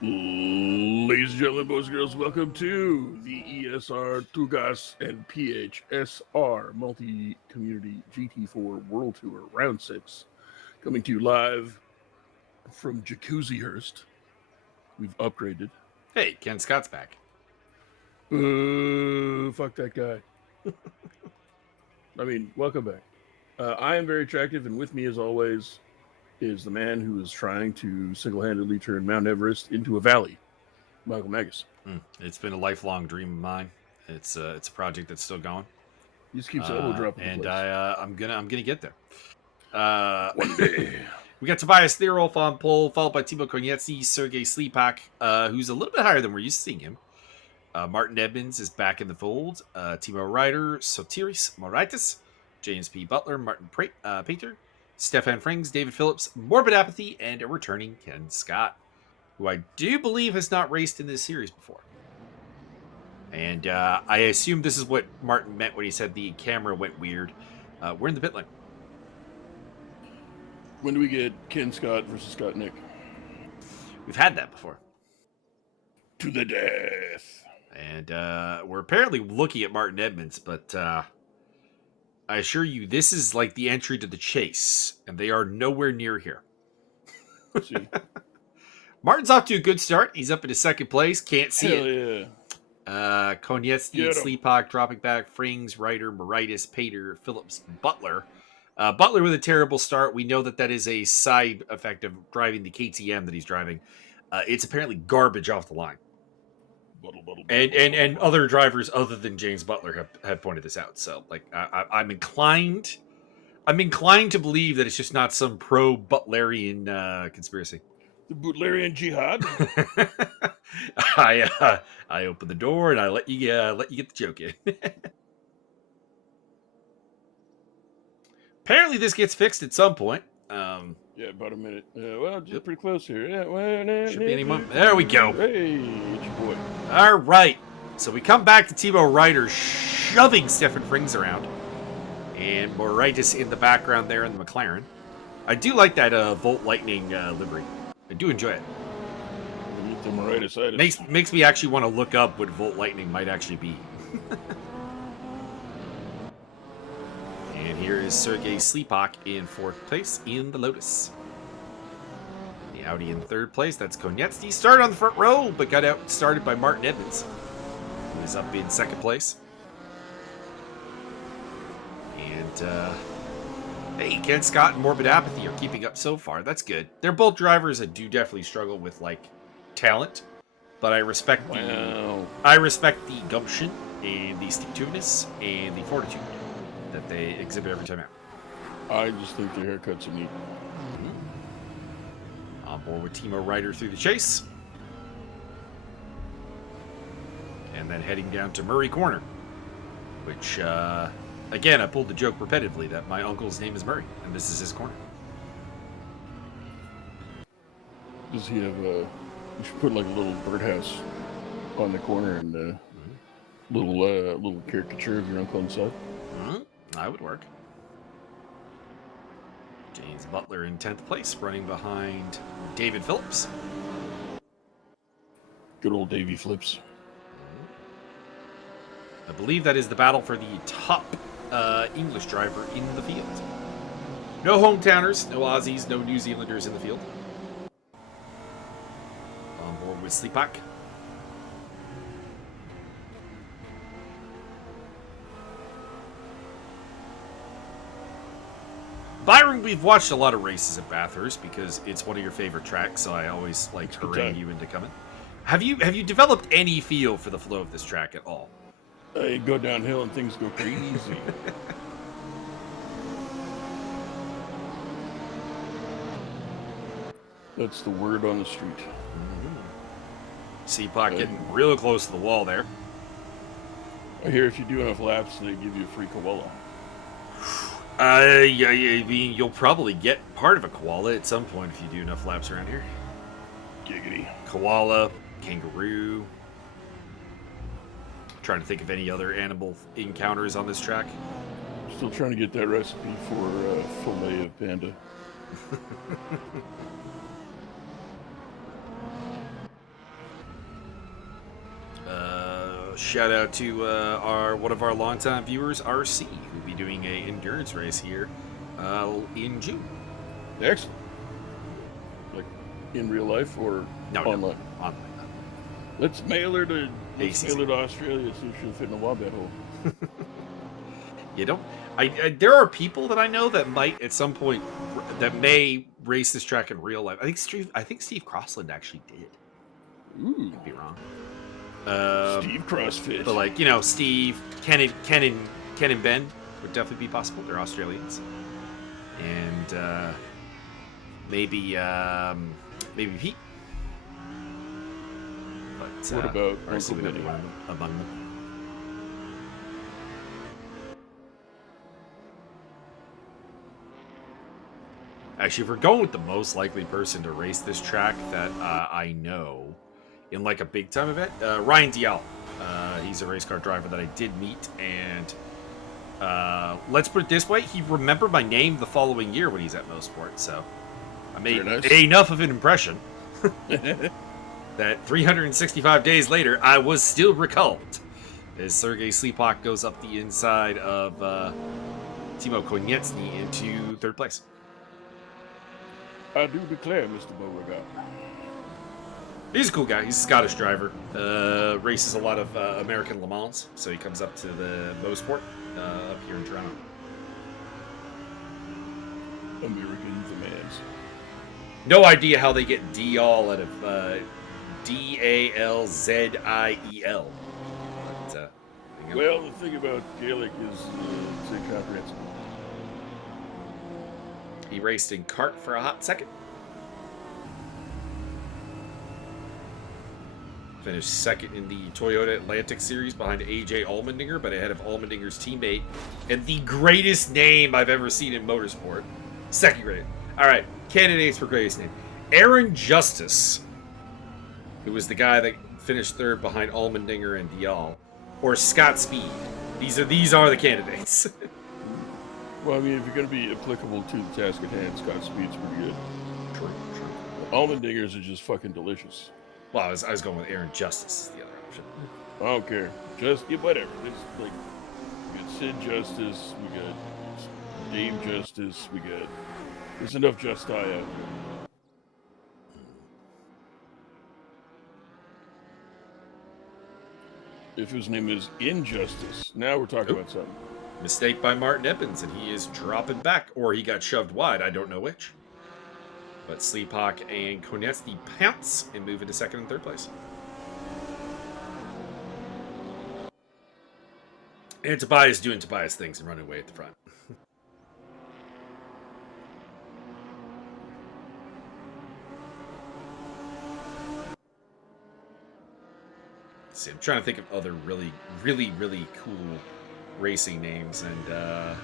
Ladies and gentlemen, boys and girls, welcome to the ESR, Tugas, and PHSR Multi-Community GT4 World Tour Round 6. Coming to you live from Jacuzzi-hurst. We've upgraded. Hey, Ken Scott's back. Fuck that guy. Welcome back. I am very attractive, and with me, as always, is the man who is trying to single-handedly turn Mount Everest into a valley, Michael Magus. It's been a lifelong dream of mine. It's a project that's still going. He just keeps elbow dropping. And I'm gonna get there. One day. We got Tobias Thierolf on pole, followed by Timo Konietzki, Sergei Slipak, who's a little bit higher than we're used to seeing him. Martin Edmonds is back in the fold. Timo Ryder, Sotiris Moraitis, James P. Butler, Martin Pater, Stefan Frings, David Phillips, Morbid Apathy, and a returning Ken Scott, who I do believe has not raced in this series before. And I assume this is what Martin meant when he said the camera went weird. We're in the pit lane. When do we get Ken Scott versus Scott Nick? We've had that before. To the death. And we're apparently looking at Martin Edmonds, but I assure you, this is like the entry to the chase, and they are nowhere near here. See. Martin's off to a good start. He's up in his second place. Can't see Hell it. Yeah. Konietzki and Sleepak dropping back. Frings, Ryder, Moraitis, Pater, Phillips, Butler. Butler with a terrible start. We know that is a side effect of driving the KTM that he's driving. It's apparently garbage off the line. And other drivers other than James Butler have pointed this out. So I'm inclined to believe that it's just not some pro Butlerian conspiracy. The Butlerian jihad. I open the door and I let you get the joke in. Apparently, this gets fixed at some point. Yeah, about a minute. Just pretty close here. Yeah, should be any moment. There we go. Hey, it's your boy. All right. So we come back to Timo Ryder shoving Stefan Frings around, and Moraitis in the background there in the McLaren. I do like that Volt Lightning livery. I do enjoy it. The Moraitis makes me actually want to look up what Volt Lightning might actually be. And here is Sergei Slipak in fourth place in the Lotus. The Audi in third place. That's Konietzki. Started on the front row, but got started by Martin Edmonds, who is up in second place. And hey, Ken Scott and Morbid Apathy are keeping up so far. That's good. They're both drivers that do definitely struggle with talent, but I respect the gumption and the stick-to-itiveness and the fortitude that they exhibit every time out. I just think their haircuts are neat. On board with Timo Ryder through the chase. And then heading down to Murray Corner, which, again, I pulled the joke repetitively that my uncle's name is Murray, and this is his corner. Does he have you should put like a little birdhouse on the corner and little caricature of your uncle inside. That would work. James Butler in 10th place, running behind David Phillips. Good old Davy Flips. I believe that is the battle for the top English driver in the field. No hometowners, no Aussies, no New Zealanders in the field. On board with Slipak. Byron, we've watched a lot of races at Bathurst because it's one of your favorite tracks, so I always like harangue you into coming. Have you developed any feel for the flow of this track at all? You go downhill and things go crazy. That's the word on the street. Seapot getting real close to the wall there. I hear if you do enough laps, they give you a free koala. Yeah, I mean, you'll probably get part of a koala at some point if you do enough laps around here. Giggity. Koala, kangaroo. Trying to think of any other animal encounters on this track. Still trying to get that recipe for fillet of panda. shout out to one of our longtime viewers, RC, who'll be doing a endurance race here in June. Excellent. Like in real life or online? No, online. Let's mail her to Australia so she'll fit in a wombat hole. You don't. There are people that I know that might at some point that may race this track in real life. I think Steve Crossland actually did. Ooh, Could be wrong. Steve CrossFit. But like, Steve, Ken and Ben would definitely be possible. They're Australians, and maybe Pete. But what about Uncle Benny? Among them. Actually, if we're going with the most likely person to race this track that I know in like a big time event, Ryan Dial. He's a race car driver that I did meet, and let's put it this way: he remembered my name the following year when he's at Mosport. So I made enough of an impression that 365 days later, I was still recalled as Sergei Sleepak goes up the inside of Timo Konietzny into third place. I do declare, Mr. Beauregard. He's a cool guy. He's a Scottish driver. Races a lot of American Le Mans, so he comes up to the Mosport up here in Toronto. American demands. No idea how they get Dial out of Dalziel. But, well, the thing about Gaelic is it's incomprehensible. He raced in kart for a hot second. Finished second in the Toyota Atlantic Series behind AJ Allmendinger, but ahead of Allmendinger's teammate and the greatest name I've ever seen in motorsport. Second grade. All right, candidates for greatest name. Aaron Justice, who was the guy that finished third behind Allmendinger and Dial, or Scott Speed. These are the candidates. Well, I mean, if you're going to be applicable to the task at hand, Scott Speed's pretty good. True. Almondingers are just fucking delicious. Well, I was going with Aaron Justice, the other option. I don't care. Whatever. It's like, we got Sid Justice, we got Dame Justice, there's enough Justi out there. If his name is Injustice, now we're talking about something. Mistake by Martin Evans, and he is dropping back, or he got shoved wide. I don't know which. But Sleepak and Konietzny pounce and move into second and third place. And Tobias doing Tobias things and running away at the front. See, I'm trying to think of other really, really, really cool racing names, and I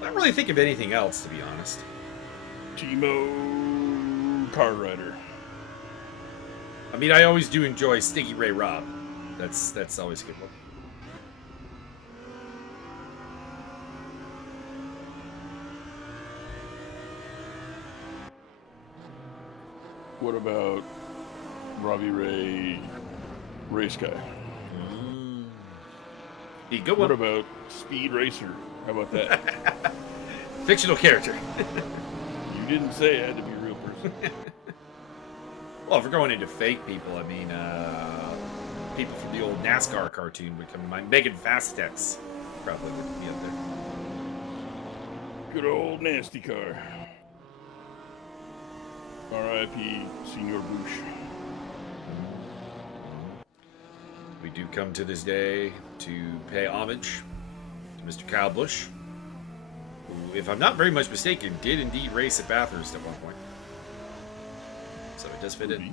don't really think of anything else, to be honest. Timo Cartwrighter. I mean, I always do enjoy Stiggy Ray Robb. That's always a good one. What about Robbie Ray Race Guy? Be a good one. What about Speed Racer? How about that? Fictional character. You didn't say it had to be a real person. Well, if we're going into fake people, I mean, people from the old NASCAR cartoon would come to mind. Megan Fastex probably would be up there. Good old nasty car. R.I.P. Senior Bush. We do come to this day to pay homage to Mr. Kyle Busch, who, if I'm not very much mistaken, did indeed race at Bathurst at one point. So it does fit in.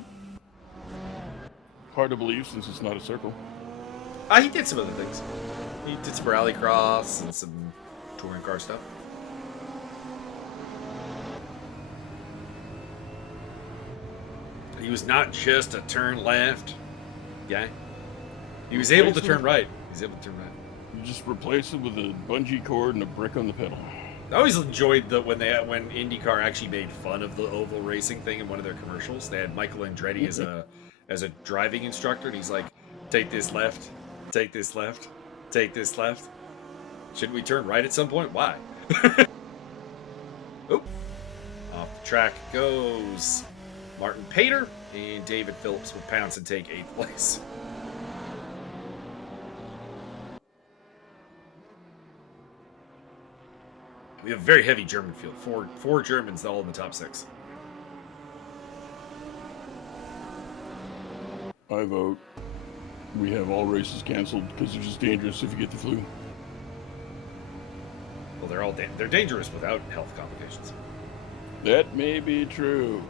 Hard to believe since it's not a circle. He did some other things. He did some rallycross and some touring car stuff. He was not just a turn left guy. He was able to turn right. You just replace it with a bungee cord and a brick on the pedal. I always enjoyed when IndyCar actually made fun of the oval racing thing in one of their commercials. They had Michael Andretti as a driving instructor, and he's like, Take this left. Take this left. Take this left. Shouldn't we turn right at some point? Why? Oop. Off the track goes Martin Pater, and David Phillips will pounce and take 8th place. We have a very heavy German field. Four Germans all in the top 6. I vote we have all races canceled because they're just dangerous if you get the flu. Well, they're dangerous without health complications. That may be true.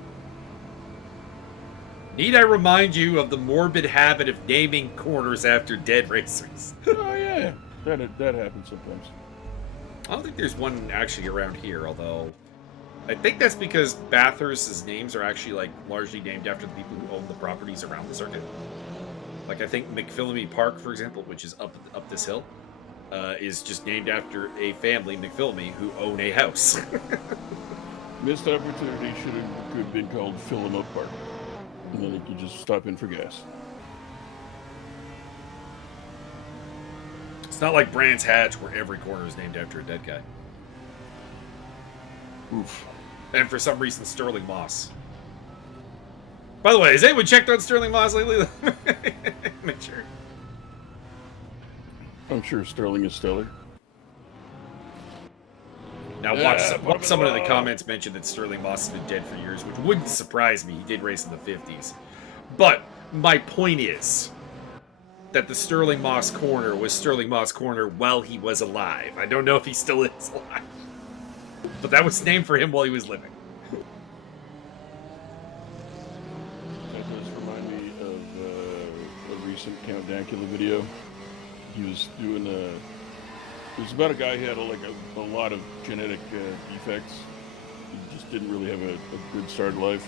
Need I remind you of the morbid habit of naming corners after dead racers? Oh yeah, that happens sometimes. I don't think there's one actually around here, although I think that's because Bathurst's names are actually like largely named after the people who own the properties around the circuit. Like I think McPhillamy Park, for example, which is up this hill, is just named after a family, McPhillamy, who own a house. Missed opportunity could have been called Fill 'em Up Park, and then you could just stop in for gas. It's not like Brands Hatch, where every corner is named after a dead guy. Oof. And for some reason, Sterling Moss. By the way, has anyone checked on Sterling Moss lately? Make sure. I'm sure Sterling is stellar. Now watch someone in the comments mention that Sterling Moss has been dead for years, which wouldn't surprise me. He did race in the 50s. But my point is that the Sterling Moss corner was Sterling Moss corner while he was alive. I don't know if he still is alive. But that was named for him while he was living. That does remind me of a recent Count Dankula video. He was doing it was about a guy who had a lot of genetic defects. He just didn't really have a good start in life.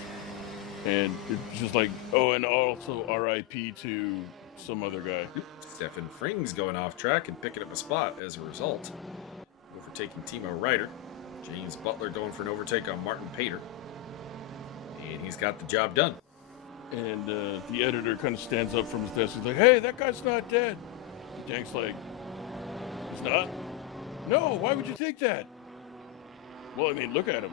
And it's just like, oh, and also RIP to some other guy. Stefan Frings going off track and picking up a spot as a result. Overtaking Timo Ryder. James Butler going for an overtake on Martin Pater. And he's got the job done. And the editor kind of stands up from his desk. He's like, hey, that guy's not dead. And Dank's like, he's not? No, why would you think that? Well, I mean, look at him.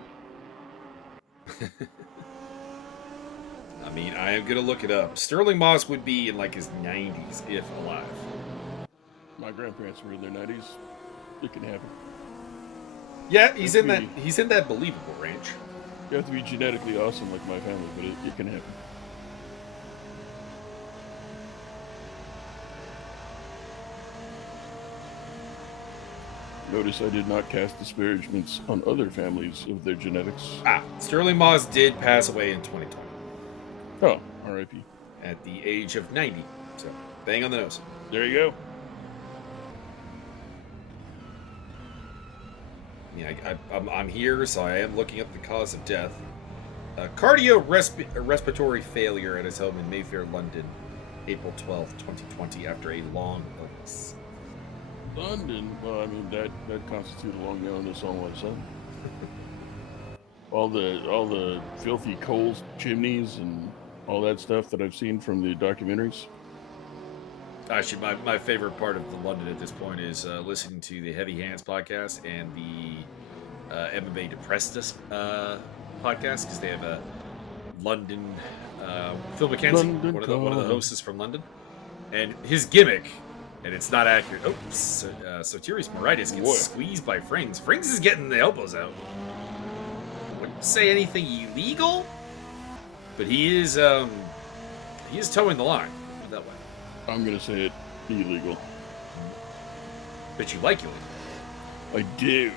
I mean, I am going to look it up. Sterling Moss would be in like his 90s, if alive. My grandparents were in their 90s. It can happen. Yeah, he's in that believable range. You have to be genetically awesome like my family, but it can happen. Notice I did not cast disparagements on other families of their genetics. Sterling Moss did pass away in 2020. Oh, R.I.P. At the age of 90. So, bang on the nose. There you go. Yeah, I'm here, so I am looking up the cause of death. Cardiorespiratory failure at his home in Mayfair, London, April 12th, 2020, after a long illness. London? Well, I mean, that constitutes a long illness all of a sudden. All the filthy coal chimneys and all that stuff that I've seen from the documentaries. Actually, my favorite part of the London at this point is listening to the Heavy Hands podcast and the MMA Depressed podcast, because they have a London Phil McKenzie, one of the hosts is from London, and his gimmick, and it's not accurate. Oh, Sotiris Moraitis gets squeezed by Frings. Frings is getting the elbows out. Wouldn't say anything illegal, but he is towing the line. Put it that way. I'm gonna say it illegal. But you like illegal. I do.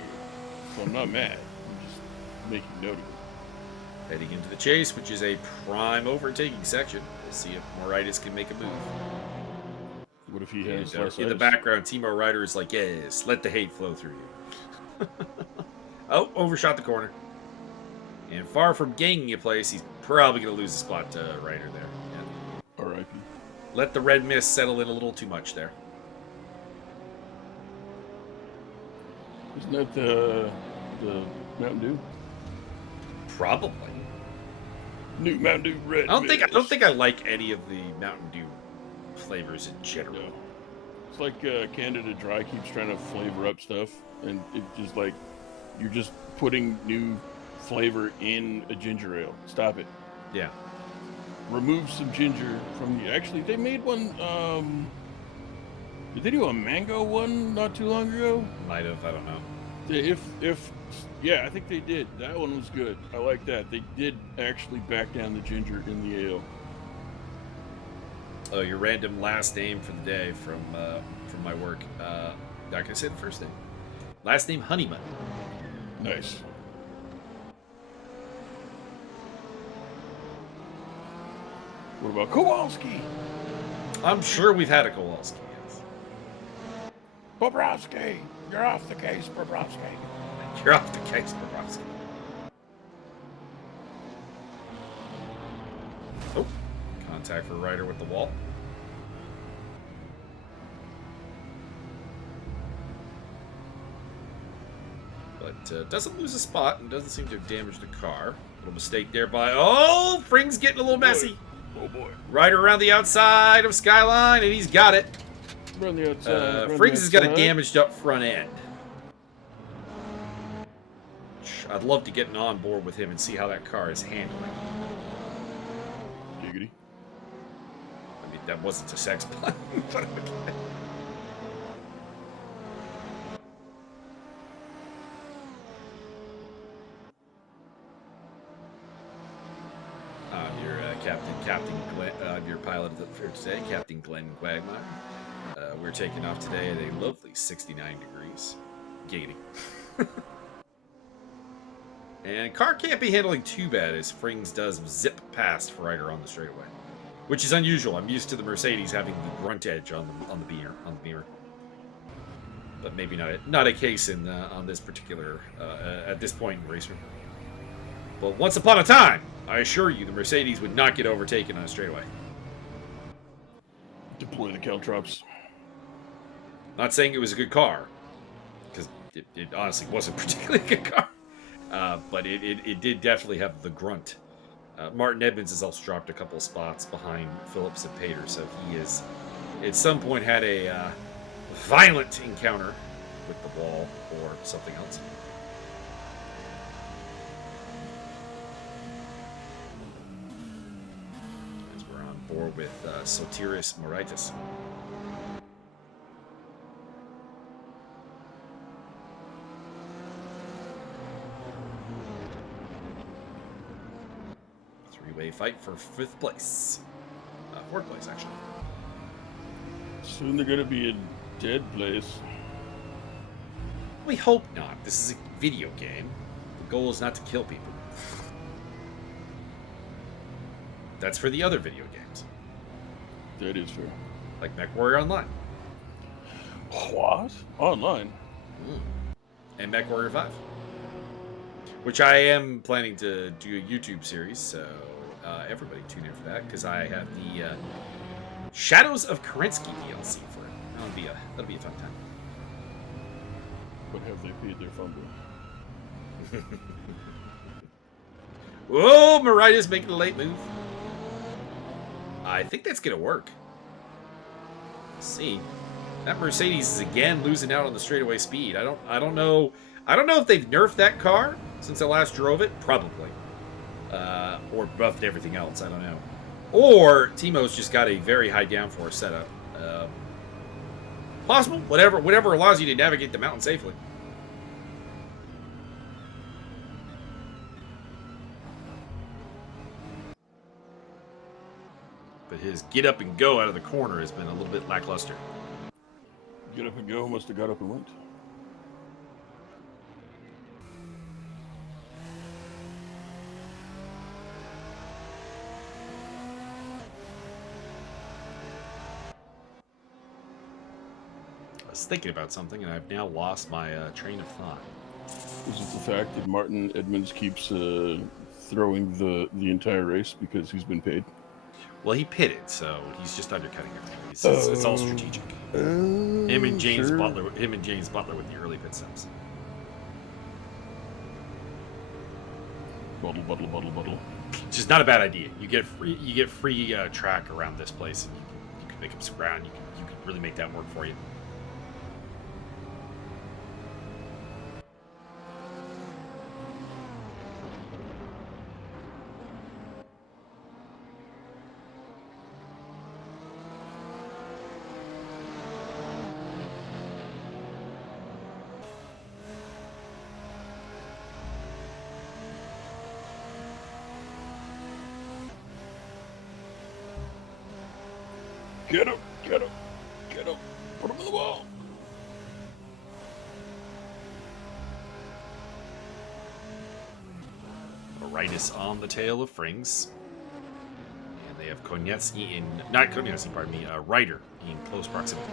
So I'm not mad. I'm just making note of it. Heading into the chase, which is a prime overtaking section. We'll see if Moraitis can make a move. What if he has less in the background, Timo Ryder is like, yes, let the hate flow through you. Oh, overshot the corner. And far from gaining a place, he's probably going to lose a spot to Ryder there. Yeah. R.I.P. Let the red mist settle in a little too much there. Isn't that the Mountain Dew? Probably. New Mountain Dew Red. I don't think I like any of the Mountain Dew flavors in general. Yeah. It's like Canada Dry keeps trying to flavor up stuff, and it just like you're just putting new flavor in a ginger ale. Stop it. Yeah. Remove some ginger from the. Actually, they made one. Did they do a mango one not too long ago? Might have. I don't know. Yeah, I think they did. That one was good. I like that. They did actually back down the ginger in the ale. Oh, your random last name for the day from my work. Not gonna say the first name. Last name Honeyman. Nice. What about Kowalski? I'm sure we've had a Kowalski. Yes. Bobrovsky, you're off the case, Bobrovsky. You're off the case, Bobrovsky. Oh, contact for Ryder with the wall. But doesn't lose a spot and doesn't seem to have damaged the car. Little mistake there by... Oh, Fring's getting a little messy. Oh, boy. Ryder around the outside of Skyline, and he's got it. Run the outside. Frings has got a damaged up front end. I'd love to get an on board with him and see how that car is handling. Giggity. I mean, that wasn't a sex pun, but okay. I'm your Captain Glenn, your pilot for today, Captain Glenn Quagmire. We're taking off today at a lovely 69 degrees. Giggity. And car can't be handling too bad as Frings does zip past Ryder on the straightaway, which is unusual. I'm used to the Mercedes having the grunt edge on the beamer, but maybe not a case in on this particular at this point in race. But once upon a time, I assure you, the Mercedes would not get overtaken on a straightaway. Deploy the caltrops. Not saying it was a good car, because it honestly wasn't particularly a good car. But it did definitely have the grunt. Martin Edmonds has also dropped a couple of spots behind Phillips and Pater, so he is at some point had a violent encounter with the wall or something else. As we're on board with Sotiris Moraitis. Three-way fight for 5th place. 4th place, actually. Soon they're going to be in dead place. We hope not. This is a video game. The goal is not to kill people. That's for the other video games. That is fair. Like MechWarrior Online. What? Online? And MechWarrior 5. Which I am planning to do a YouTube series, so everybody tune in for that, because I have the Shadows of Kerensky DLC for it. That'll be a fun time. But have they paid their phone bill? Whoa, Moraitis making a late move. I think that's gonna work. Let's see. That Mercedes is again losing out on the straightaway speed. I don't know if they've nerfed that car since I last drove it. Probably. Or buffed everything else. I don't know. Or Timo's just got a very high downforce setup. Possible. Whatever allows you to navigate the mountain safely. But his get up and go out of the corner has been a little bit lackluster. Get up and go must have got up and went. I was thinking about something, and I've now lost my train of thought. Is it the fact that Martin Edmonds keeps throwing the entire race because he's been paid? Well, he pitted, so he's just undercutting everything. It's all strategic. Him and James Butler with the early pit stops. Buttle. Which is not a bad idea. You get free track around this place, and you can can make up some ground. You can really make that work for you. Get him! Get him! Get him! Put him on the wall! Maritis on the tail of Frings. And they have Konietzki in... Not Konietzki, pardon me. Ryder in close proximity.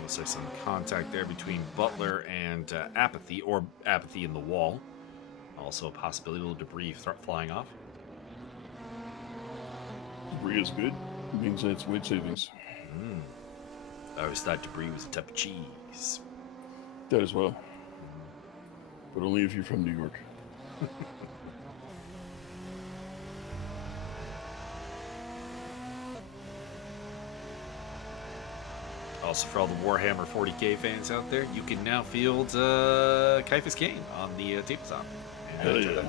Looks like some contact there between Butler and Apathy, or Apathy in the wall. Also a possibility of a little debris flying off. Debris is good. It means that's weight savings. I always thought debris was a type of cheese. That as well. But only if you're from New York. Also, for all the Warhammer 40k fans out there, you can now field Kaifas Kane on the tabletop. Hell yeah.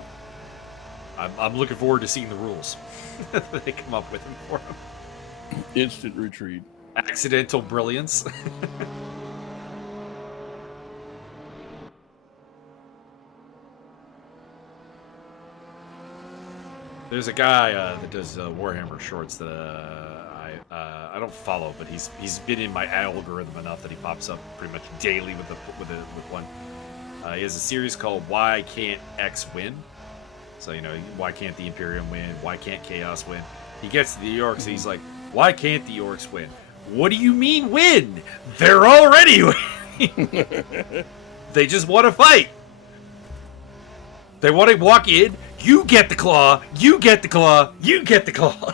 I'm looking forward to seeing the rules that they come up with for him. Instant retreat. Accidental brilliance. There's a guy that does Warhammer shorts that I don't follow, but he's been in my algorithm enough that he pops up pretty much daily with one. He has a series called "Why Can't X Win?" So why can't the Imperium win? Why can't Chaos win? He gets to the Orcs, and he's like, "Why can't the Orcs win? What do you mean win? They're already winning. They just want to fight. They want to walk in. You get the claw. You get the claw. You get the claw."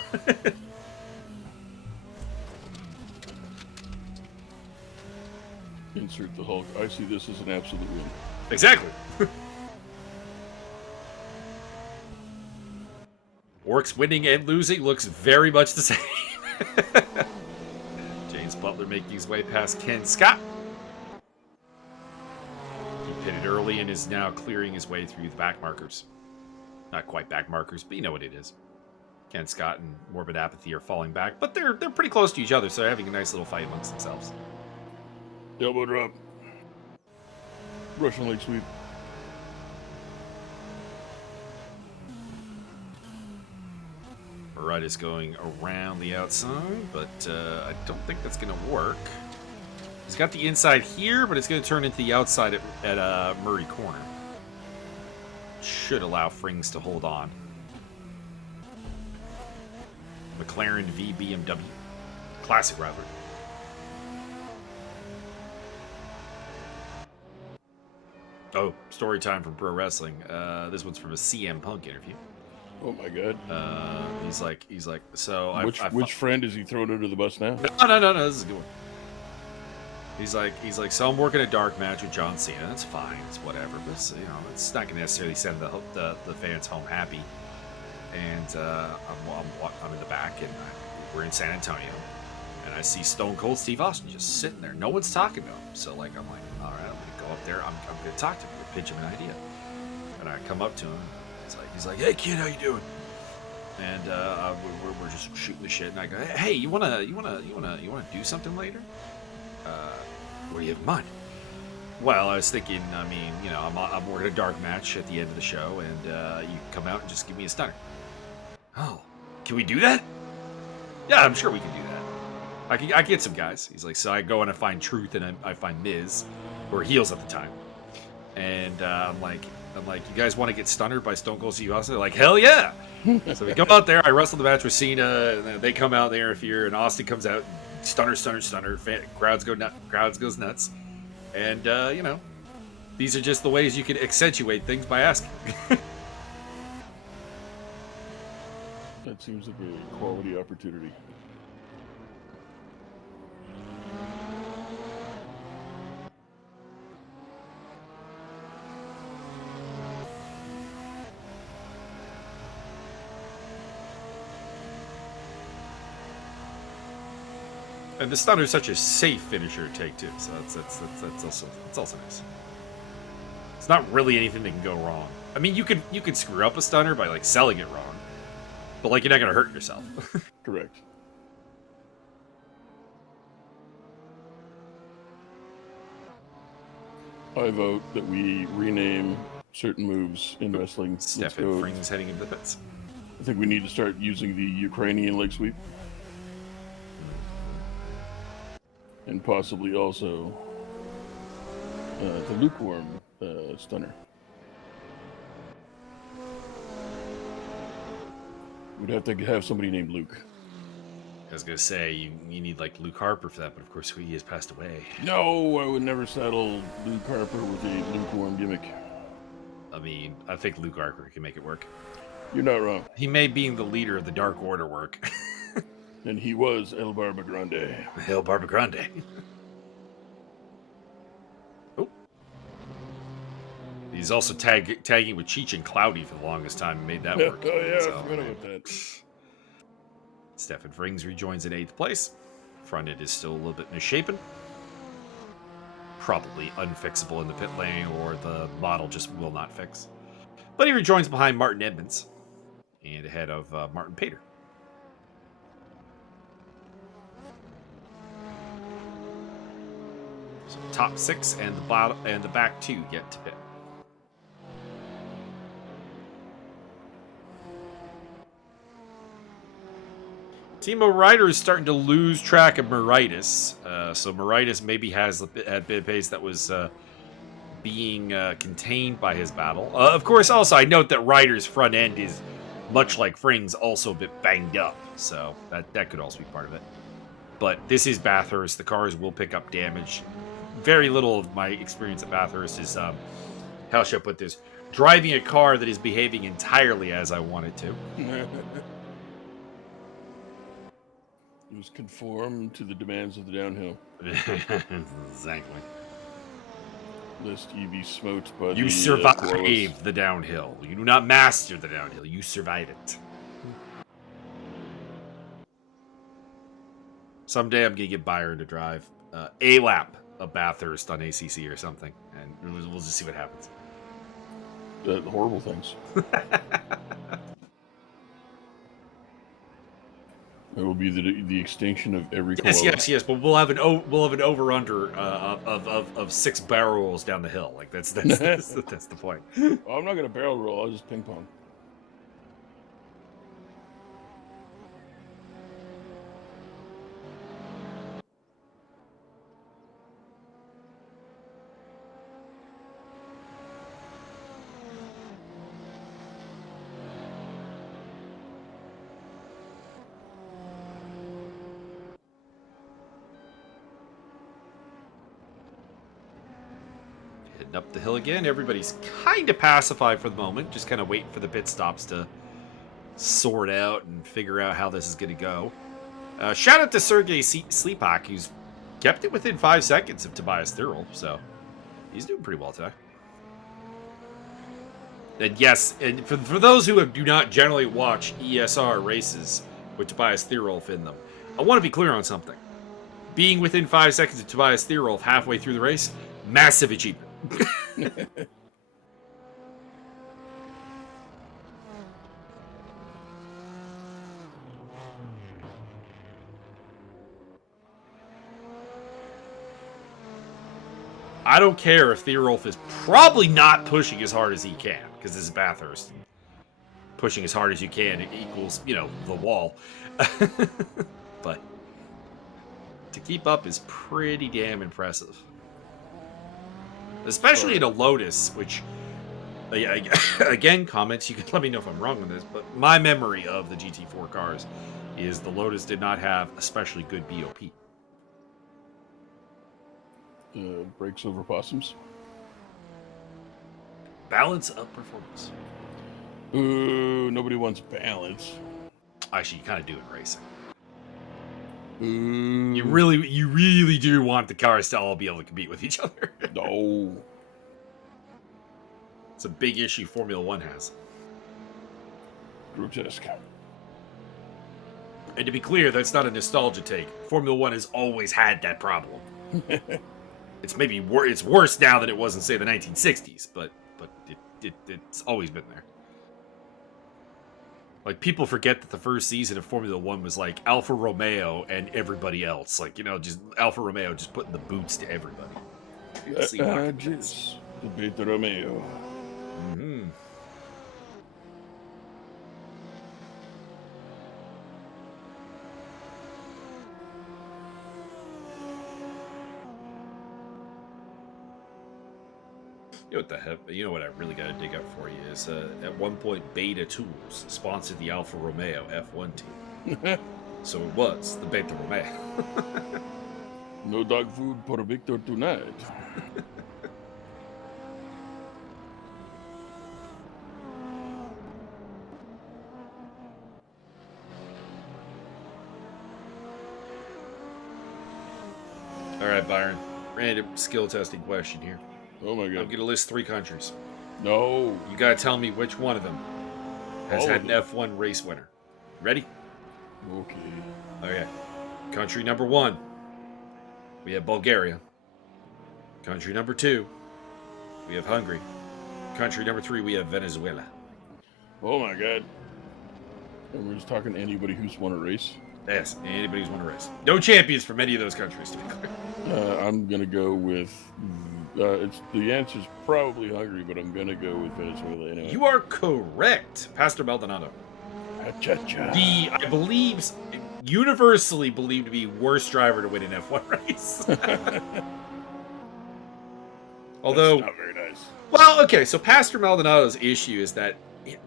Insert the Hulk. I see this as an absolute win. Exactly. Orcs winning and losing looks very much the same. James Butler making his way past Ken Scott. He pitted early and is now clearing his way through the back markers. Not quite back markers, but you know what it is. Ken Scott and Morbid Apathy are falling back, but they're pretty close to each other, so they're having a nice little fight amongst themselves. Elbow drop. Russian leg sweep. Right is going around the outside, but I don't think that's going to work. He's got the inside here, but it's going to turn into the outside at Murray Corner. Should allow Frings to hold on. McLaren v BMW. Classic rivalry. Oh, story time from Pro Wrestling. This one's from a CM Punk interview. Oh my god. He's like, so which friend is he throwing under the bus now? No, this is a good one. He's like, so I'm working a dark match with John Cena. That's fine, it's whatever, but it's not gonna necessarily send the fans home happy. And I'm in the back, and we're in San Antonio, and I see Stone Cold Steve Austin just sitting there. No one's talking to him, so I'm like, all right, I'm gonna go up there. I'm gonna talk to him, pitch him an idea, and I come up to him. He's like, "Hey kid, how you doing?" And we're just shooting the shit. And I go, "Hey, you wanna do something later? What do you have in mind?" Well, I was thinking, I'm working a dark match at the end of the show, and you come out and just give me a stunner. Oh, can we do that? Yeah, I'm sure we can do that. I get some guys. He's like, so I go and I find Truth and I find Miz, or Heels at the time, and I'm like, you guys want to get stunnered by Stone Cold Steve Austin? They're like, hell yeah! So we go out there. I wrestle the match with Cena, and then they come out, they interfere, and Austin comes out, stunner. Crowds goes nuts, and you know, these are just the ways you can accentuate things by asking. That seems like a quality opportunity. And the stunner is such a safe finisher to take too, so that's also nice. It's not really anything that can go wrong. I mean, you could screw up a stunner by like selling it wrong, but like you're not gonna hurt yourself. Correct. I vote that we rename certain moves in wrestling. Stefan Frings heading into the pits. I think we need to start using the Ukrainian leg sweep. And possibly also the lukewarm stunner. We'd have to have somebody named Luke. I was gonna say you need like Luke Harper for that, but of course he has passed away. No, I would never saddle Luke Harper with a lukewarm gimmick. I mean, I think Luke Harper can make it work. You're not wrong. He may being the leader of the Dark Order work. And he was El Barba Grande. El Barba Grande. Oh. He's also tagging with Cheech and Cloudy for the longest time and made that work. Oh, yeah, so, I forgot about that. Stefan Frings rejoins in 8th place. Front end is still a little bit misshapen. Probably unfixable in the pit lane, or the model just will not fix. But he rejoins behind Martin Edmonds and ahead of Martin Pater. So top 6 and the bottom and the back 2 get to pit. Timo Ryder is starting to lose track of Meritus. So Meritus maybe has a bit of pace that was being contained by his battle. Of course, also, I note that Ryder's front end is, much like Frings, also a bit banged up. So that could also be part of it. But this is Bathurst. The cars will pick up damage. Very little of my experience at Bathurst is, how should I put this? Driving a car that is behaving entirely as I want it to. It was conformed to the demands of the downhill. Exactly. Lest you be smote by you survive the downhill. You do not master the downhill. You survive it. Someday I'm going to get Byron to drive a lap of Bathurst on ACC or something, and we'll just see what happens. Horrible things. It will be the extinction of every yes. But we'll have an over under of 6 barrel rolls down the hill. Like that's the point. Well, I'm not gonna barrel roll. I'll just ping pong. Up the hill again. Everybody's kind of pacified for the moment, just kind of waiting for the pit stops to sort out and figure out how this is going to go. Shout out to Sergey Sleepak, who's kept it within 5 seconds of Tobias Thurl, so he's doing pretty well today. And yes, and for those who do not generally watch ESR races with Tobias Thurl in them, I want to be clear on something. Being within 5 seconds of Tobias Thurl halfway through the race, massive achievement. I don't care if Theorolf is probably not pushing as hard as he can, because this is Bathurst. Pushing as hard as you can equals, the wall. But to keep up is pretty damn impressive. Especially in a Lotus, which, again, comments, you can let me know if I'm wrong on this, but my memory of the GT4 cars is the Lotus did not have especially good BOP. Brakes over possums. Balance of performance. Ooh, nobody wants balance. Actually, you kind of do in racing. Ooh. You really do want the cars to all be able to compete with each other. No. It's a big issue Formula One has. Grotesque. And to be clear, that's not a nostalgia take. Formula One has always had that problem. It's maybe it's worse now than it was in, say, the 1960s, but it's always been there. Like, people forget that the first season of Formula One was like Alfa Romeo and everybody else. Like, just Alfa Romeo just putting the boots to everybody. Just the Beta Romeo. Mm-hmm. You know what the heck? You know what I really got to dig up for you is at one point Beta Tools sponsored the Alfa Romeo F1 team. So it was the Beta Romeo. No dog food for Victor tonight. All right, Byron. Random skill testing question here. Oh my god. I'm going to list 3 countries. No. You got to tell me which one of them has had an F1 race winner. Ready? Okay. Okay. Country number 1, we have Bulgaria. Country number 2, we have Hungary. Country number 3, we have Venezuela. Oh my god. And we're just talking to anybody who's won a race? Yes, anybody who's won a race. No champions from any of those countries, to be clear. I'm going to go with... the answer's probably Hungary, but I'm going to go with Venezuela anyway. You are correct. Pastor Maldonado. The, I believe, universally believed to be worst driver to win an F1 race. Although... That's not very nice. Well, okay, so Pastor Maldonado's issue is that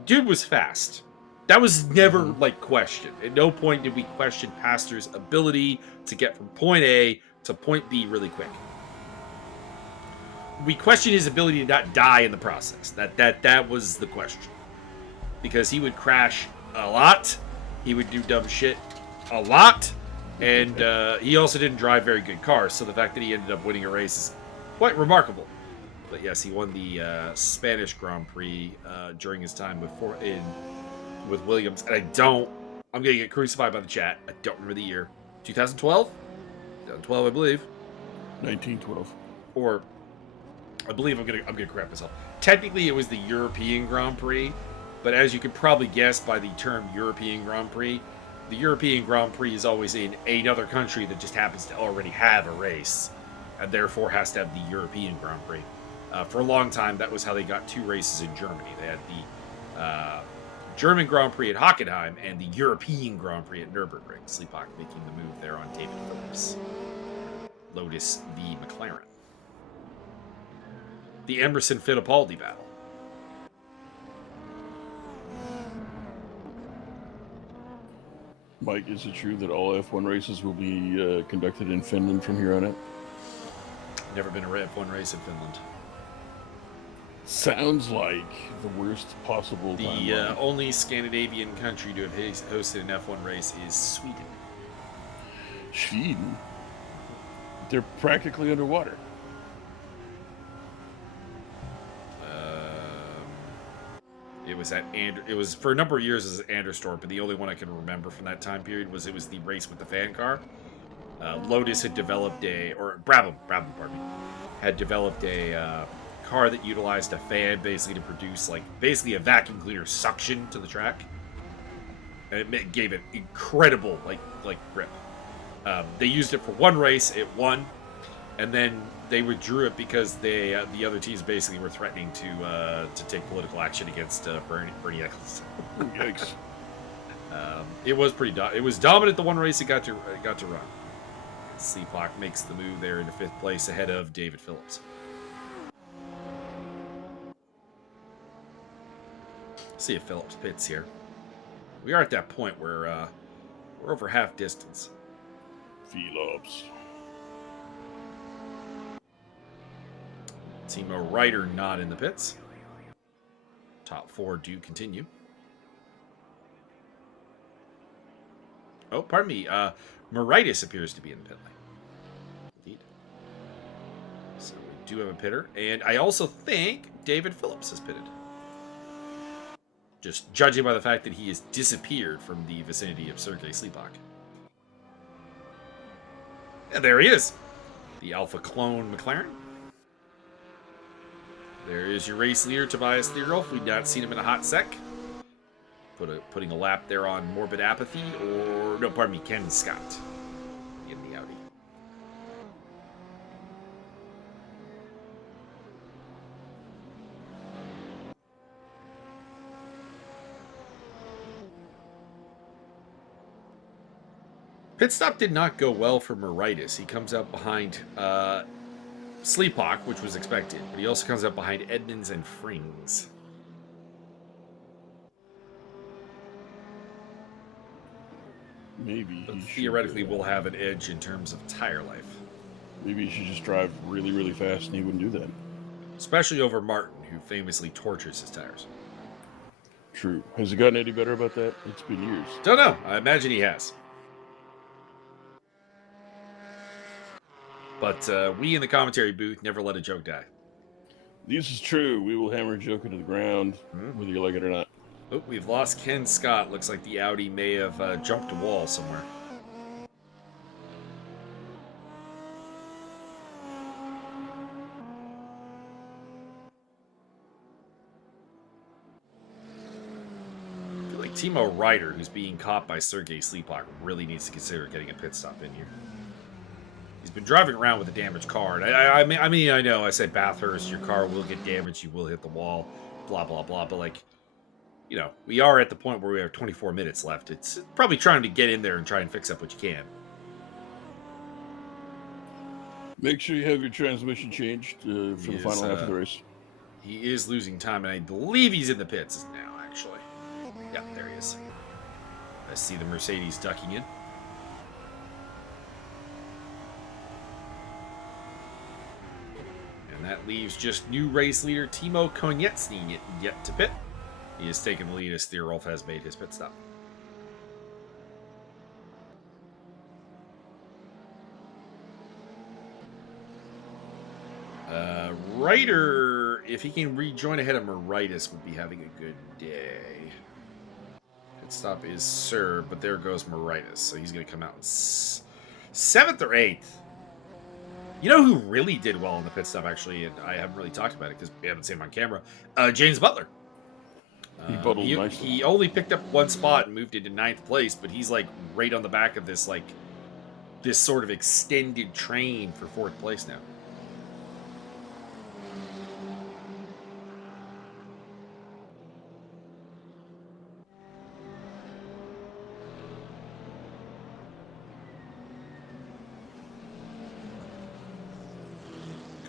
dude was fast. That was never, questioned. At no point did we question Pastor's ability to get from point A to point B really quick. We questioned his ability to not die in the process. That was the question. Because he would crash a lot. He would do dumb shit a lot. And he also didn't drive very good cars. So the fact that he ended up winning a race is quite remarkable. But yes, he won the Spanish Grand Prix during his time with Williams. And I'm going to get crucified by the chat. I don't remember the year. 2012? 2012, I believe. 1912. Or... I believe I'm gonna correct myself. Technically, it was the European Grand Prix, but as you can probably guess by the term European Grand Prix, the European Grand Prix is always in another country that just happens to already have a race, and therefore has to have the European Grand Prix. For a long time, that was how they got 2 races in Germany. They had the German Grand Prix at Hockenheim and the European Grand Prix at Nürburgring. Sleepak making the move there on David Phillips. Lotus v. McLaren. The Emerson Fittipaldi battle. Mike, is it true that all F1 races will be conducted in Finland from here on out? Never been a F1 race in Finland. Sounds like the worst possible The only Scandinavian country to have hosted an F1 race is Sweden. Sweden? They're practically underwater. It was for a number of years as Anderstorp, but the only one I can remember from that time period was the race with the fan car. Lotus had developed Brabham, pardon me, had developed a car that utilized a fan basically to produce a vacuum cleaner suction to the track, and it gave it incredible grip. They used it for one race, it won, and then they withdrew it because the other teams basically were threatening to take political action against Bernie Ecclestone. Yikes! It was it was dominant the one race it got to run. Sleepock makes the move there into 5th place ahead of David Phillips. See if Phillips pits here. We are at that point where we're over half distance. Phillips. Timo Ryder not in the pits. Top 4 do continue. Oh, pardon me. Moritis appears to be in the pit lane. Indeed. So we do have a pitter. And I also think David Phillips has pitted. Just judging by the fact that he has disappeared from the vicinity of Sergei Sleepak. And there he is. The Alpha Clone McLaren. There is your race leader, Tobias Thierolf. We've not seen him in a hot sec. Putting a lap there on Morbid Apathy, or no, pardon me, Ken Scott in the Audi. Pit stop did not go well for Moritis. He comes out behind Sleepock, which was expected, but he also comes out behind Edmonds and Frings. Maybe but theoretically will have an edge in terms of tire life. Maybe he should just drive really, really fast and he wouldn't do that. Especially over Martin, who famously tortures his tires. True. Has it gotten any better about that? It's been years. Don't know. I imagine he has. But we in the commentary booth never let a joke die. This is true. We will hammer a joke into the ground, whether you like it or not. Oh, we've lost Ken Scott. Looks like the Audi may have jumped a wall somewhere. I feel like Timo Ryder, who's being caught by Sergei Sleepak, really needs to consider getting a pit stop in here. He's been driving around with a damaged car. And I mean, I know I said Bathurst, your car will get damaged, you will hit the wall, blah, blah, blah. But, like, you know, we are at the point where we have 24 minutes left. It's probably trying to get in there and try and fix up what you can. Make sure you have your transmission changed for the final half of the race. He is losing time, and I believe he's in the pits now, actually. Yeah, there he is. I see the Mercedes ducking in. And that leaves just new race leader Timo Konietzny yet to pit. He has taken the lead as Thierolf has made his pit stop. Ryder, if he can rejoin ahead of Moritis, would be having a good day. Pit stop is Sir, but there goes Moritis. So he's going to come out in 7th or 8th. You know who really did well in the pit stop, actually, and I haven't really talked about it because we haven't seen him on camera? James Butler. He only picked up one spot and moved into 9th place, but he's like right on the back of this sort of extended train for 4th place now.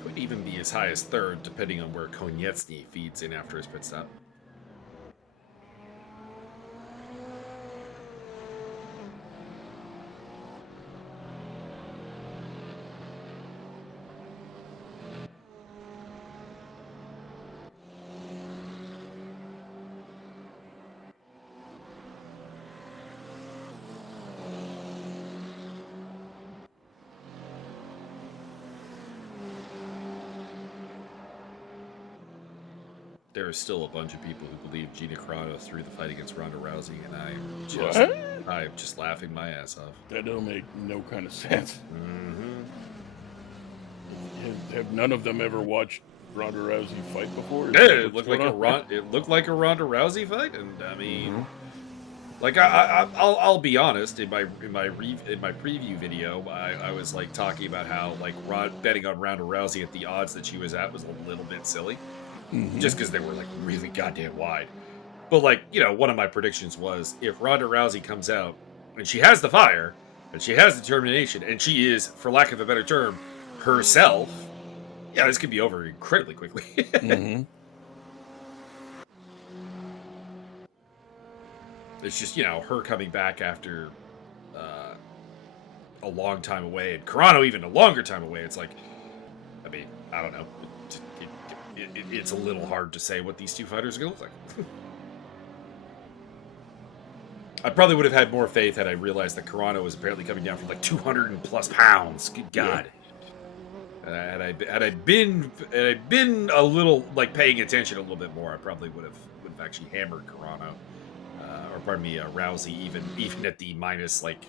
Could even be as high as 3rd, depending on where Konietzny feeds in after his pit stop. There are still a bunch of people who believe Gina Carano threw the fight against Ronda Rousey, and I'm just laughing my ass off. That don't make no kind of sense. Mm-hmm. Have none of them ever watched Ronda Rousey fight before? Yeah, it looked like a Ronda Rousey fight, and I mean, like I'll be honest. In my preview video, I was like talking about how like betting on Ronda Rousey at the odds that she was at was a little bit silly. Just because they were like really goddamn wide. But like, you know, one of my predictions was if Ronda Rousey comes out and she has the fire And she has determination, and she is, for lack of a better term, herself. Yeah, this could be over incredibly quickly. Mm-hmm. It's just, her coming back after a long time away, and Carano even a longer time away. It's like, I mean, I don't know. It's a little hard to say what these two fighters are going to look like. I probably would have had more faith had I realized that Carano was apparently coming down from like 200 plus pounds. Good God. Yeah. Had I been a little like paying attention a little bit more, I probably would have actually hammered Carano, or pardon me, Rousey even at the minus, like,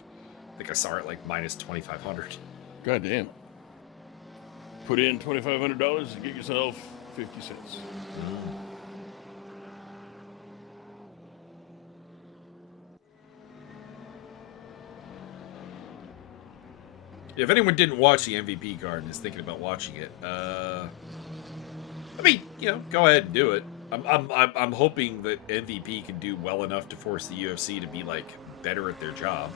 I think I saw it like minus 2,500. God damn. Put in $2,500 and get yourself 50 cents. If anyone didn't watch the MVP card and is thinking about watching it, I mean, go ahead and do it. I'm hoping that MVP can do well enough to force the UFC to be like better at their job,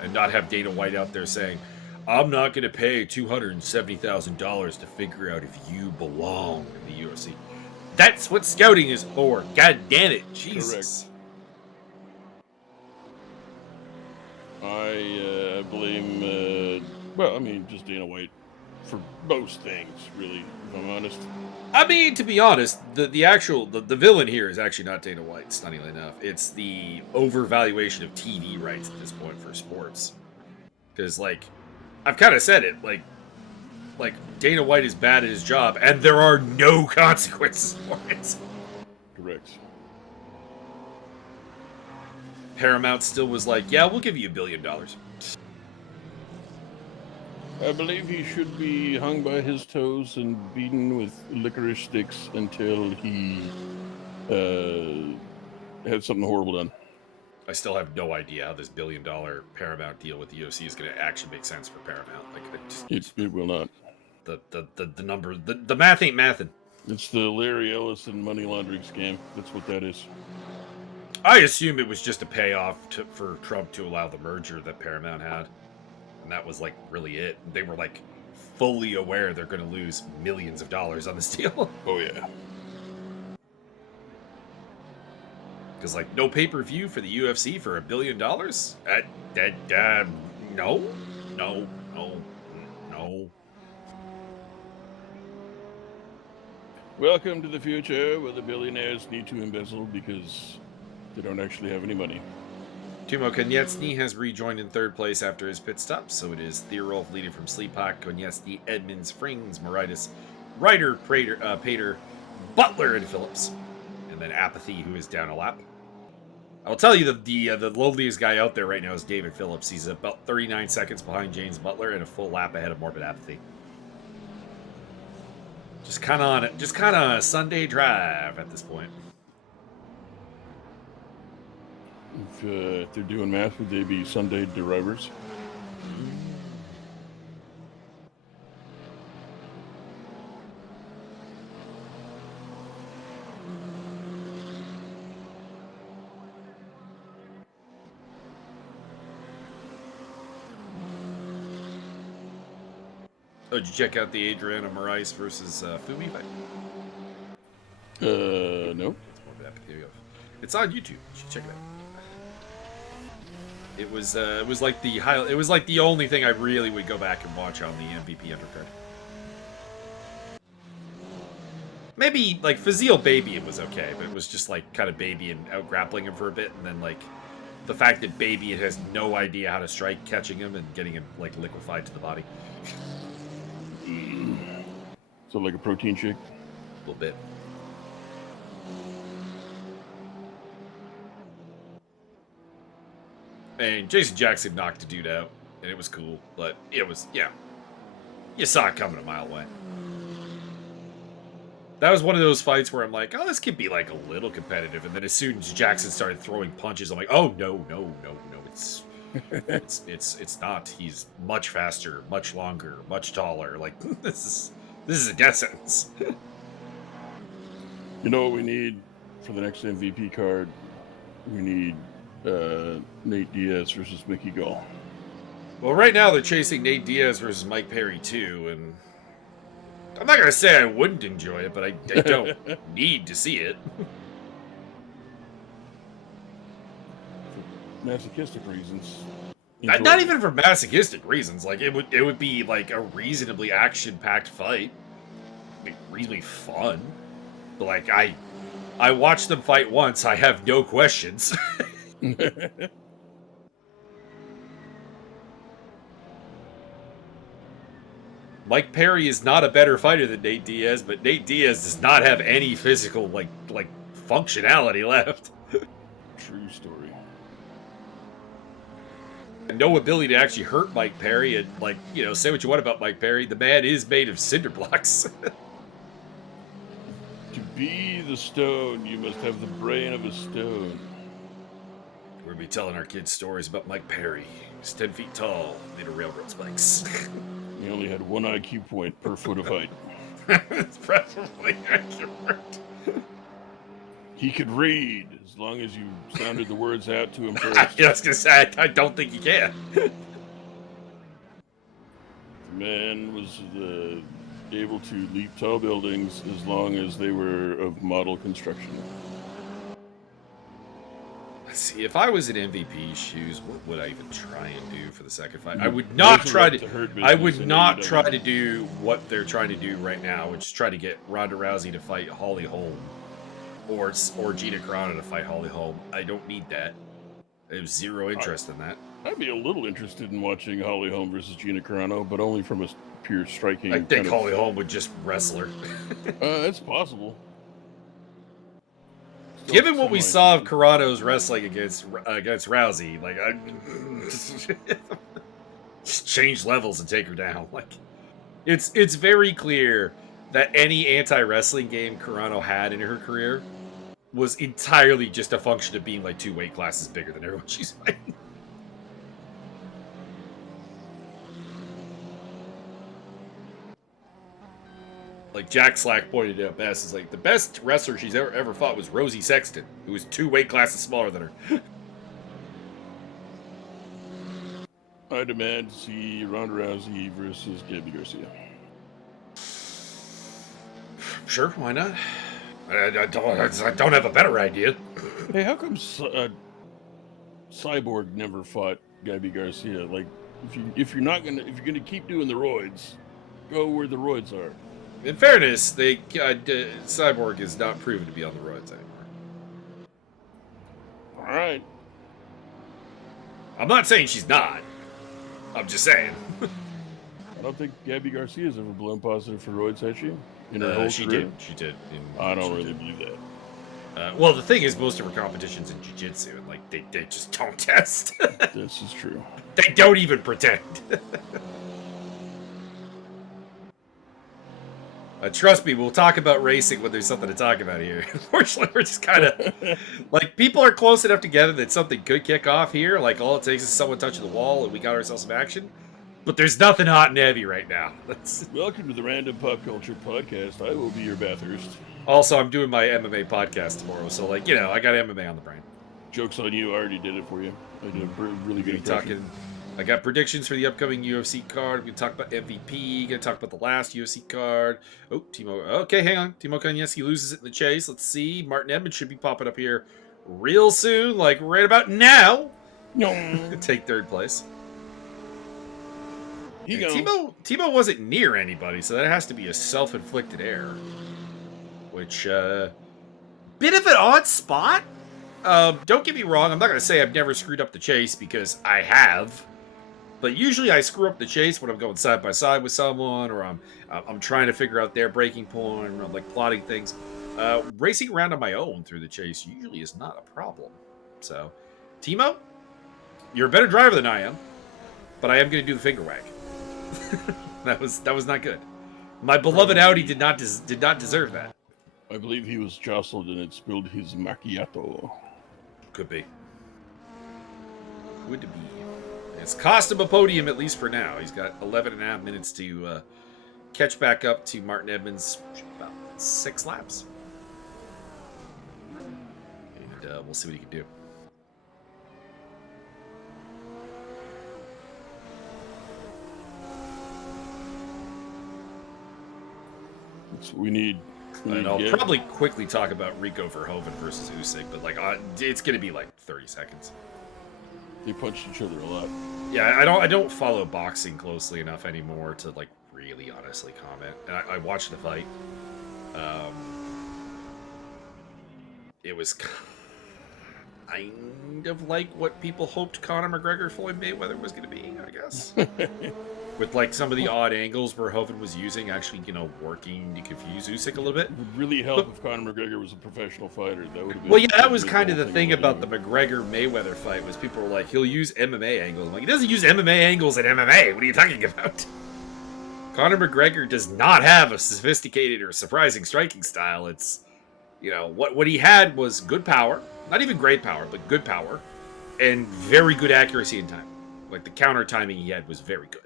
and not have Dana White out there saying, "I'm not going to pay $270,000 to figure out if you belong in the UFC." That's what scouting is for. God damn it, Jesus. Correct. I blame, just Dana White for most things, really, if I'm honest. I mean, to be honest, the villain here is actually not Dana White, stunningly enough. It's the overvaluation of TV rights at this point for sports. Because, like, I've kind of said it, like Dana White is bad at his job, and there are no consequences for it. Correct. Paramount still was like, yeah, we'll give you $1 billion. I believe he should be hung by his toes and beaten with licorice sticks until he had something horrible done. I still have no idea how this $1 billion Paramount deal with the UFC is going to actually make sense for Paramount. Like, it will not. The number, the math ain't mathin'. It's the Larry Ellison money laundering scam. That's what that is. I assume it was just a payoff for Trump to allow the merger that Paramount had. And that was, like, really it. They were, like, fully aware they're going to lose millions of dollars on this deal. Oh, yeah. Because, like, no pay-per-view for the UFC for $1 billion? No. Welcome to the future where the billionaires need to embezzle because they don't actually have any money. Timo Konecny has rejoined in third place after his pit stop, so it is Theorolf leading from Sleepak, Konecny, Edmonds, Frings, Moritis, Ryder, Pater, Butler, and Phillips. And then Apathy, who is down a lap. I'll tell you, the loneliest guy out there right now is David Phillips. He's about 39 seconds behind James Butler and a full lap ahead of Morbid Apathy. Just kind of a Sunday drive at this point. If they're doing math, would they be Sunday derivers? Oh, did you check out the Adriana Moraes versus Fumi fight? No. It's on YouTube. You should check it out. It was like the only thing I really would go back and watch on the MVP undercard. Maybe like Fazil Baby, it was okay, but it was just like kind of Baby and out grappling him for a bit, and then like the fact that Baby has no idea how to strike, catching him and getting him like liquefied to the body. So like a protein shake? A little bit. And Jason Jackson knocked a dude out, and it was cool, but it was, yeah. You saw it coming a mile away. That was one of those fights where I'm like, oh, this could be like a little competitive, and then as soon as Jackson started throwing punches, I'm like, oh, no, it's not. He's much faster, much longer, much taller. Like, this is a death sentence. You know what we need for the next MVP card? We need Nate Diaz versus Mickey Gall. Well, right now they're chasing Nate Diaz versus Mike Perry too, and I'm not gonna say I wouldn't enjoy it, but I don't need to see it. Masochistic reasons. Not even for masochistic reasons. Like it would be like a reasonably action-packed fight, like, reasonably fun. But like I watched them fight once. I have no questions. Mike Perry is not a better fighter than Nate Diaz, but Nate Diaz does not have any physical like functionality left. True story. And no ability to actually hurt Mike Perry, and like, you know, say what you want about Mike Perry, the man is made of cinder blocks. To be the stone, you must have the brain of a stone. We're gonna be telling our kids stories about Mike Perry. He's 10 feet tall, made of railroad spikes. He only had 1 IQ point per foot of height. It's probably accurate. He could read as long as you sounded the words out to him first. I was gonna say, I don't think he can. The man was able to leap tall buildings as long as they were of model construction. Let's see, if I was in MVP's shoes, what would I even try and do for the second fight? I would not try to. I would not try to do what they're trying to do right now, which is try to get Ronda Rousey to fight Holly Holm, or Gina Carano to fight Holly Holm. I don't need that. I have zero interest in that. I'd be a little interested in watching Holly Holm versus Gina Carano, but only from a pure striking. I think Holly Holm would just wrestle her. It's possible. Given what we saw of Carano's wrestling against Rousey, like just change levels and take her down. Like it's very clear that any anti-wrestling game Carano had in her career was entirely just a function of being like 2 weight classes bigger than everyone she's fighting. Like Jack Slack pointed out best, is like the best wrestler she's ever fought was Rosie Sexton, who was 2 weight classes smaller than her. I demand to see Ronda Rousey versus Gabby Garcia. Sure, why not? I don't have a better idea. Hey, how come Cyborg never fought Gabby Garcia? Like, if you're gonna keep doing the roids, go where the roids are. In fairness, Cyborg is not proven to be on the roids anymore. All right. I'm not saying she's not. I'm just saying. I don't think Gabby Garcia's ever blown positive for roids, has she? In her whole she career? did. She did. I don't really believe that. Well, the thing is, most of her competitions in jiu-jitsu, and like they just don't test. This is true. They don't even pretend. Trust me, we'll talk about racing when there's something to talk about here. Unfortunately, we're just kind of like, people are close enough together that something could kick off here. Like, all it takes is someone touching the wall and we got ourselves some action. But there's nothing hot and heavy right now. Welcome to the Random Pop Culture Podcast. I will be your Bathurst. Also, I'm doing my MMA podcast tomorrow, so like, you know, I got MMA on the brain. Joke's on you, I already did it for you. I did a really good impression. I got predictions for the upcoming UFC card. We're going to talk about MVP. Going to talk about the last UFC card. Oh, Timo. Okay, hang on. Timo Konietzki loses it in the chase. Let's see. Martin Edmonds should be popping up here real soon, like right about now. No. Take 3rd place. Timo wasn't near anybody, so that has to be a self-inflicted error. Which, bit of an odd spot. Don't get me wrong. I'm not going to say I've never screwed up the chase, because I have. But usually I screw up the chase when I'm going side by side with someone, or I'm trying to figure out their breaking point, or I'm like plotting things. Racing around on my own through the chase usually is not a problem. So, Timo, you're a better driver than I am, but I am going to do the finger wag. that was not good. My beloved Audi did not deserve that. I believe he was jostled and it spilled his macchiato. Could be. Could be. It's cost him a podium, at least for now. He's got 11 and a half minutes to catch back up to Martin Edmonds, about 6 laps. And we'll see what he can do. That's what we need. And I'll probably quickly talk about Rico Verhoeven versus Usyk, but like it's going to be like 30 seconds. They punched each other a lot. Yeah, I don't follow boxing closely enough anymore to like really honestly comment. And I watched the fight. It was kind of like what people hoped Conor McGregor Floyd Mayweather was going to be, I guess. With like some of the odd angles Verhoeven was using, actually, working to confuse Usyk a little bit. It would really help if Conor McGregor was a professional fighter. That would have been. Well, yeah, that was kind of the thing about the McGregor Mayweather fight was people were like, he'll use MMA angles. I'm like, he doesn't use MMA angles in MMA. What are you talking about? Conor McGregor does not have a sophisticated or surprising striking style. It's, what he had was good power, not even great power, but good power, and very good accuracy in time. Like the counter timing he had was very good.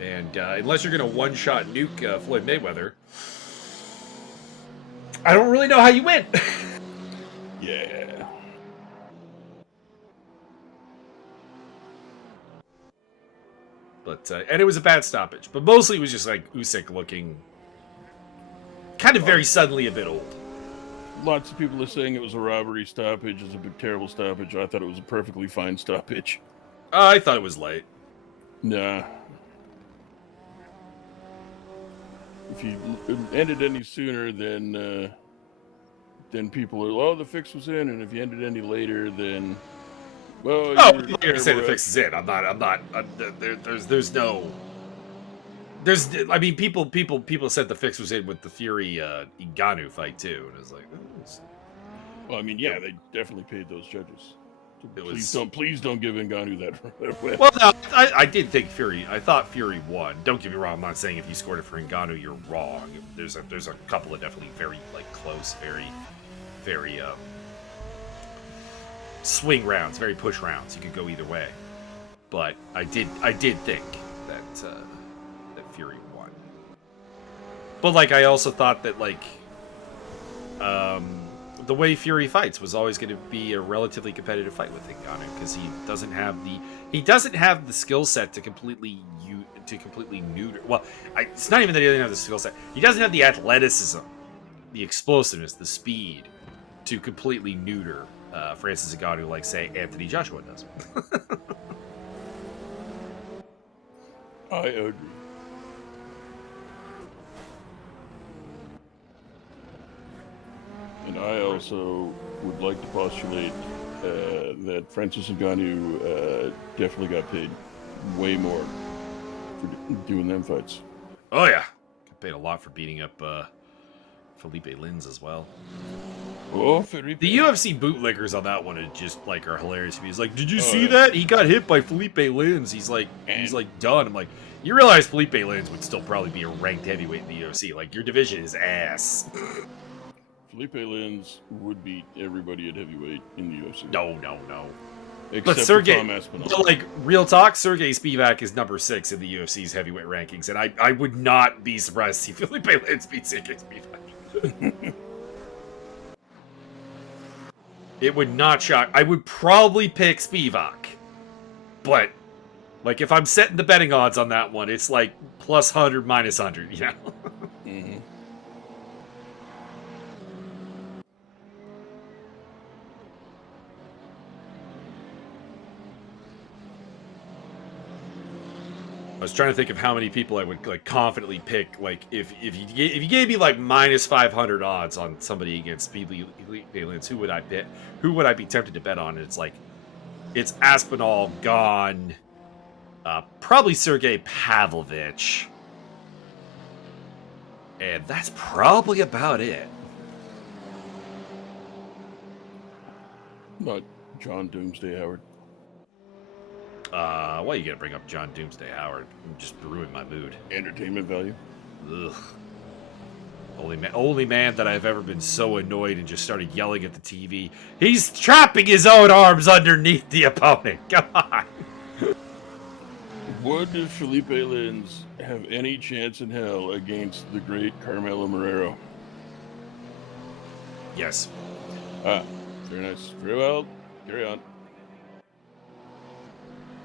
And unless you're going to one-shot nuke Floyd Mayweather, I don't really know how you win. Yeah. But and it was a bad stoppage. But mostly it was just like Usyk looking kind of very suddenly a bit old. Lots of people are saying it was a robbery stoppage. It's a big, terrible stoppage. I thought it was a perfectly fine stoppage. I thought it was late. Nah. If you ended any sooner, then people are, the fix was in, and if you ended any later, then you're going to say the fix is in. I'm not. I mean, people said the fix was in with the Fury Ngannou fight too, and it was like, well, I mean, yeah, they definitely paid those judges. Please don't give Ngannou that win. Well, no, I did think I thought Fury won. Don't get me wrong. I'm not saying if you scored it for Ngannou, you're wrong. There's a couple of definitely very close, very swing rounds, very push rounds. You could go either way. But I did think that Fury won. But I also thought that the way Fury fights was always going to be a relatively competitive fight with Ngannou because he doesn't have the skill set to completely neuter. Well, it's not even that he doesn't have the skill set. He doesn't have the athleticism, the explosiveness, the speed to completely neuter Francis Ngannou like say Anthony Joshua does. I agree. And I also would like to postulate that Francis Ngannou definitely got paid way more for doing them fights. Oh yeah, got paid a lot for beating up Felipe Lins as well. Oh, Felipe. The UFC bootlickers on that one are hilarious. He's like, "Did you see that? He got hit by Felipe Lins." He's like done. I'm like, you realize Felipe Lins would still probably be a ranked heavyweight in the UFC. Like your division is ass. Felipe Lins would beat everybody at heavyweight in the UFC. No. Except for Tom Aspinall. But real talk, Sergey Spivak is number 6 in the UFC's heavyweight rankings, and I would not be surprised to see Felipe Lins beat Sergey Spivak. It would not shock. I would probably pick Spivak, but if I'm setting the betting odds on that one, it's like plus 100, minus 100, Mm-hmm. I was trying to think of how many people I would confidently pick. If you gave me minus 500 odds on somebody against Felipe Lins, who would I pick? Who would I be tempted to bet on? And it's Aspinall gone. Probably Sergey Pavlovich, and that's probably about it. Not John Doomsday Howard. Why you gotta bring up John Doomsday Howard? Just ruin my mood. Entertainment value. Ugh. Only man that I've ever been so annoyed and just started yelling at the TV. He's trapping his own arms underneath the opponent. Come on. Would Felipe Lins have any chance in hell against the great Carmelo Marrero? Yes. Very nice. Very well. Carry on.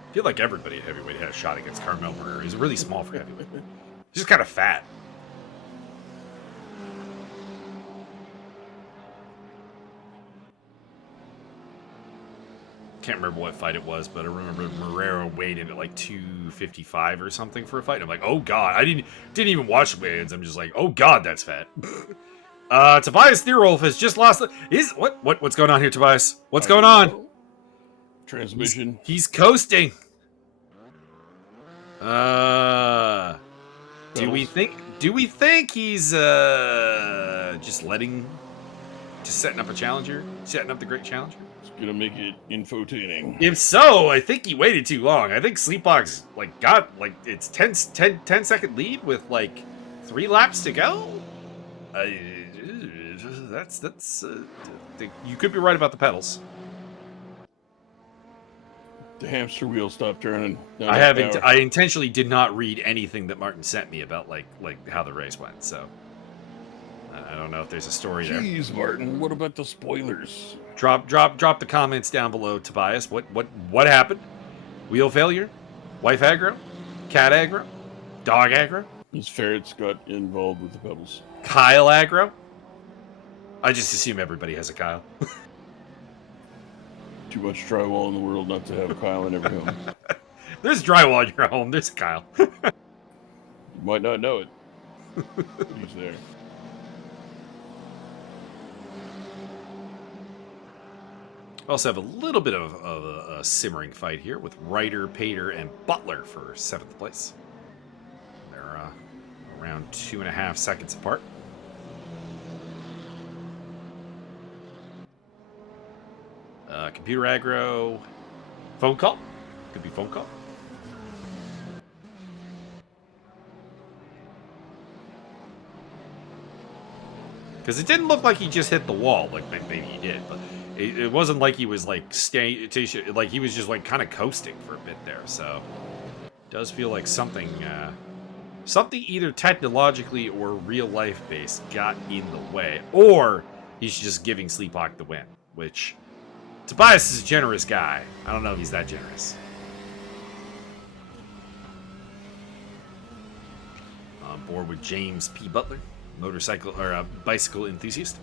I feel like everybody at heavyweight had a shot against Carmel Marrero. He's really small for heavyweight. He's just kind of fat. can't remember what fight it was, but I remember Marrero weighed in at like 255 or something for a fight. And I'm like, oh god, I didn't even watch the weigh-ins. I'm just like, oh god, that's fat. Tobias Theerolf has just lost. What's going on here, Tobias? What's going on? Transmission. He's coasting. Do we think he's just setting up a challenger, setting up the great challenger? It's gonna make it infotaining. If so, I think he waited too long. I think Sleepwalk's got it's 10 second lead with 3 laps to go. You could be right about the pedals. The hamster wheel stopped turning. I intentionally did not read anything that Martin sent me about how the race went. So I don't know if there's a story there. Jeez, Martin, what about the spoilers? Drop the comments down below, Tobias. What happened? Wheel failure? Wife aggro? Cat aggro? Dog aggro? His ferrets got involved with the pedals. Kyle aggro? I just assume everybody has a Kyle. Too much drywall in the world not to have a Kyle in every home. There's drywall in your home. There's a Kyle. You might not know it, but he's there. Also have a little bit of a simmering fight here with Ryder, Pater, and Butler for 7th place. They're around 2.5 seconds apart. Computer aggro. Phone call? Could be phone call. Because it didn't look like he just hit the wall, maybe he did, but it wasn't like he was staying, he was just kind of coasting for a bit there. So it does feel like something either technologically or real life based got in the way, or he's just giving Sleepwalk the win. Which Tobias is a generous guy. I don't know if he's that generous. On board with James P. Butler, motorcycle or bicycle enthusiast.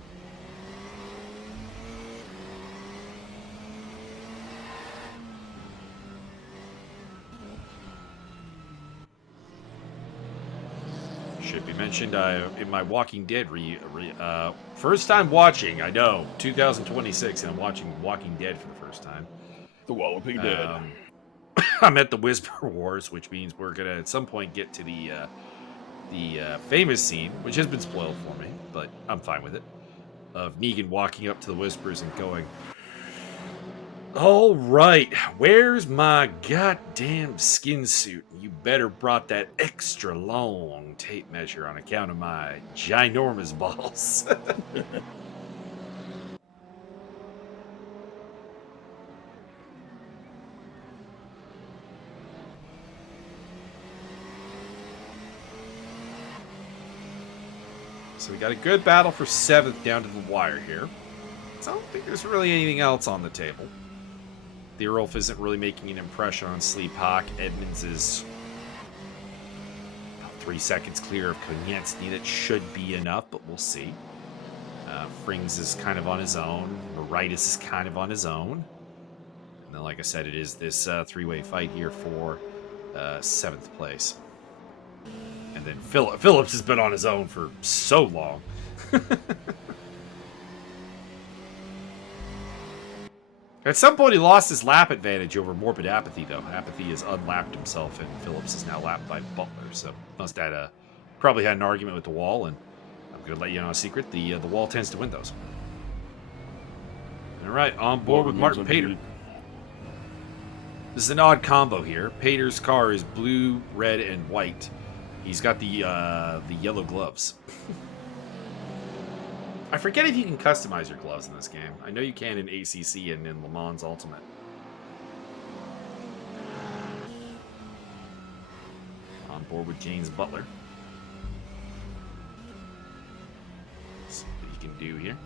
Should be mentioned, in my Walking Dead first time watching, I know, 2026, and I'm watching Walking Dead for the first time. The Walloping Dead. I'm at the Whisper Wars, which means we're gonna at some point get to the famous scene, which has been spoiled for me, but I'm fine with it, of Negan walking up to the Whispers and going, "All right, where's my goddamn skin suit? You better brought that extra long tape measure on account of my ginormous balls." So we got a good battle for 7th down to the wire here. So I don't think there's really anything else on the table. Theerolf isn't really making an impression on Sleepwalk. Edmonds is about 3 seconds clear of Konietzny. That should be enough, but we'll see. Frings is kind of on his own. Moritis is kind of on his own. And then, like I said, it is this 3-way fight here for 7th place. And then Phillips has been on his own for so long. At some point, he lost his lap advantage over Morbid Apathy, though. Apathy has unlapped himself, and Phillips is now lapped by Butler. So must have probably had an argument with the wall, and I'm going to let you know a secret. The wall tends to win those. All right, on board with Martin Pater. This is an odd combo here. Pater's car is blue, red, and white. He's got the yellow gloves. I forget if you can customize your gloves in this game. I know you can in ACC and in Le Mans Ultimate. On board with James Butler. See what he can do here.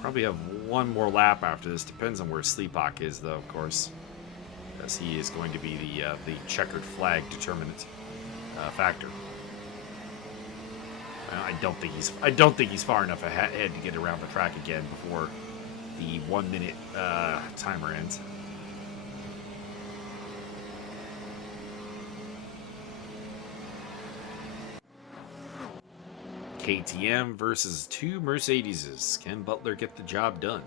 Probably have one more lap after this. Depends on where Sleepwalk is, though, of course. As he is going to be the checkered flag determinant factor. I don't think he's far enough ahead to get around the track again before the 1 minute timer ends. KTM versus 2 Mercedeses. Can Butler get the job done?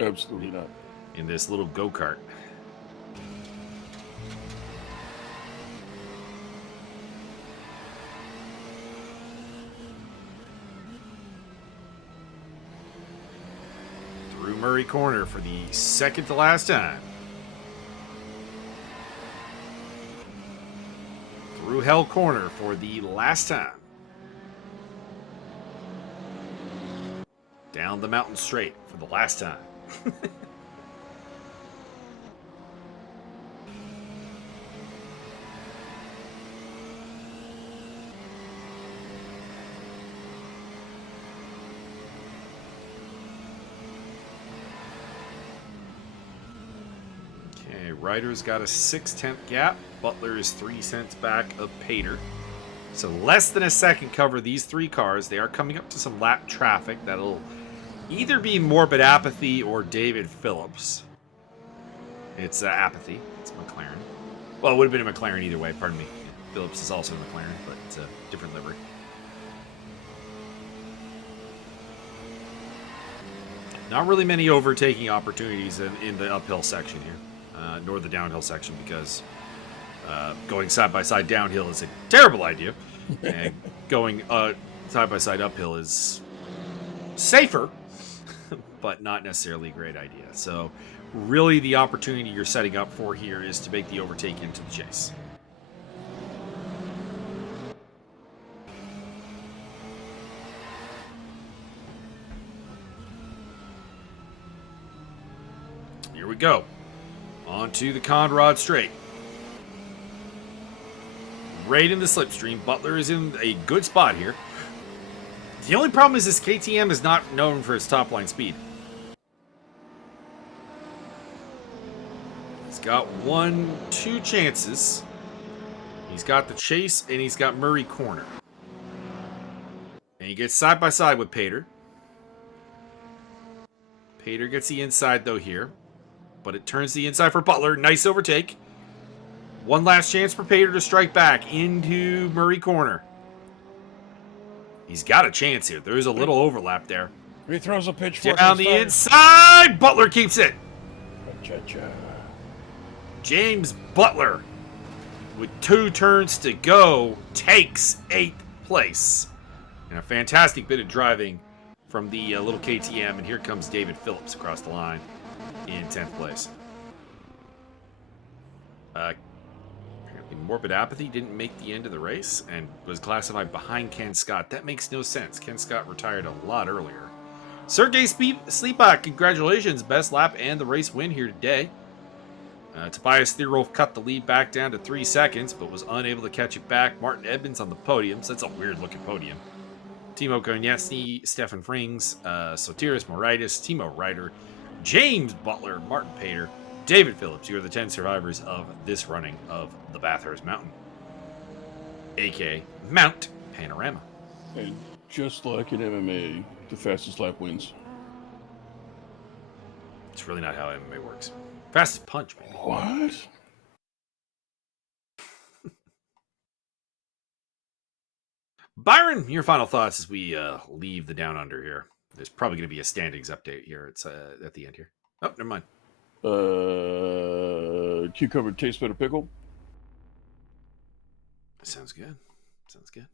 Absolutely not. In this little go-kart. Through Murray Corner for the second to last time. Through Hell Corner for the last time. Down the mountain straight for the last time. Okay, Ryder's got a 6/10 gap. Butler is 3 cents back of Pater. So less than a second cover these 3 cars. They are coming up to some lap traffic that'll either be Morbid Apathy or David Phillips. It's Apathy. It's McLaren. Well, it would have been a McLaren either way. Pardon me. Phillips is also a McLaren, but it's a different livery. Not really many overtaking opportunities in the uphill section here, nor the downhill section, because going side-by-side downhill is a terrible idea, and going side-by-side uphill is safer, but not necessarily a great idea. So really the opportunity you're setting up for here is to make the overtake into the chase. Here we go. On to the Conrad Straight. Right in the slipstream. Butler is in a good spot here. The only problem is this KTM is not known for its top line speed. He's got 2 chances. He's got the chase and he's got Murray Corner. And he gets side by side with Pater. Pater gets the inside though here. But it turns the inside for Butler. Nice overtake. One last chance for Pater to strike back into Murray Corner. He's got a chance here. There's a little overlap there. He throws a pitchfork down the inside. Butler keeps it. Cha-cha. James Butler, with 2 turns to go, takes 8th place. And a fantastic bit of driving from the little KTM. And here comes David Phillips across the line in 10th place. Apparently Morbid Apathy didn't make the end of the race and was classified behind Ken Scott. That makes no sense. Ken Scott retired a lot earlier. Sergey Sleepak, congratulations. Best lap and the race win here today. Tobias Thierolf cut the lead back down to 3 seconds, but was unable to catch it back. Martin Edmonds on the podium, so that's a weird-looking podium. Timo Konietzny, Stefan Frings, Sotiris Moraitis, Timo Ryder, James Butler, Martin Pater, David Phillips. You are the 10 survivors of this running of the Bathurst Mountain, a.k.a. Mount Panorama. And just like in MMA, the fastest lap wins. It's really not how MMA works. Fastest punch, maybe. What? Byron, your final thoughts as we leave the Down Under here. There's probably going to be a standings update here. It's at the end here. Oh, never mind. Cucumber tastes better pickle. Sounds good. Sounds good.